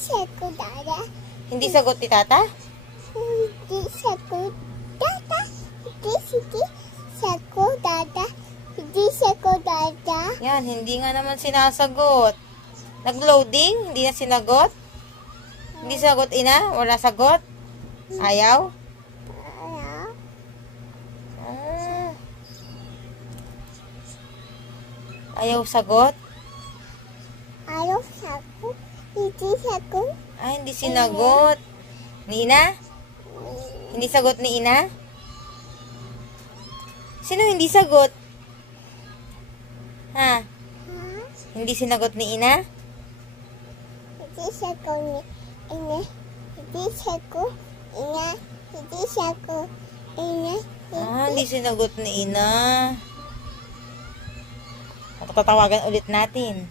sagot, Dada. Hindi sagot ni Tata? Hindi sagot, Dada. Hindi sagot, Dada. Hindi sagot, Dada. Yan, hindi nga naman sinasagot. Nag-loading? Hindi na sinagot? Hindi sagot, ina? Wala sagot? Ayaw? Ano? Ah. Ayaw sagot? Ayaw sagot. Hindi sagot. Ah, hindi sinagot. Ni ina? Hindi sagot ni ina? Sino hindi sagot? Ha? Hindi sinagot ni ina? Hindi sagot ni ina. Hindi sagot ina. Hindi sagot ina. Ah, hindi sinagot ni ina. Tatawagan ulit natin.